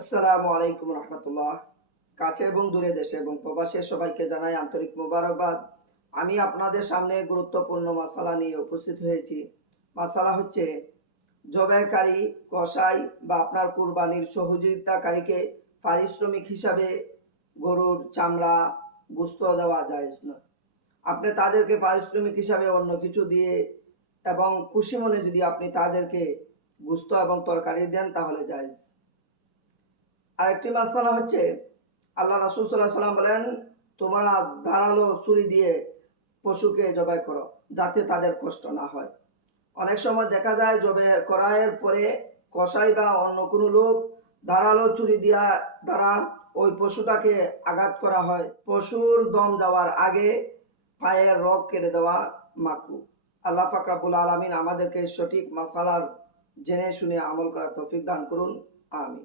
আসসালামু আলাইকুম রহমতুল্লাহ। কাছে এবং দূরে, দেশে এবং প্রবাসে সবাইকে জানাই আন্তরিক মোবারকবাদ। আমি আপনাদের সামনে গুরুত্বপূর্ণ মাসালা নিয়ে উপস্থিত হয়েছি। মাসালা হচ্ছে জবাইকারী, কসাই বা আপনার কুরবানির সহযোগিতাকারীকে পারিশ্রমিক হিসাবে গরুর চামড়া, গোশত দেওয়া যায় না। আপনি তাদেরকে পারিশ্রমিক হিসাবে অন্য কিছু দিয়ে এবং খুশি মনে যদি আপনি তাদেরকে গোশত এবং তরকারি দেন তাহলে যায়। আরেকটি মাসআলা হচ্ছে, আল্লাহ রাসূল সাল্লাল্লাহু আলাইহি সাল্লাম বলেন, তোমরা ধারালো ছুরি দিয়ে পশুকে জবাই করো যাতে তাদের কষ্ট না হয়। অনেক সময় দেখা যায় জবাই করার পরে কসাই বা অন্য কোনো লোক ধারালো ছুরি দ্বারা ওই পশুটাকে আঘাত করা হয়। পশুর দম যাওয়ার আগে পায়ের রগ কেটে দেওয়া মাকরুহ। আল্লাহ পাক রব্বুল আলামিন আমাদেরকে সঠিক মাসালার জেনে শুনে আমল করার তৌফিক দান করুন। আমিন।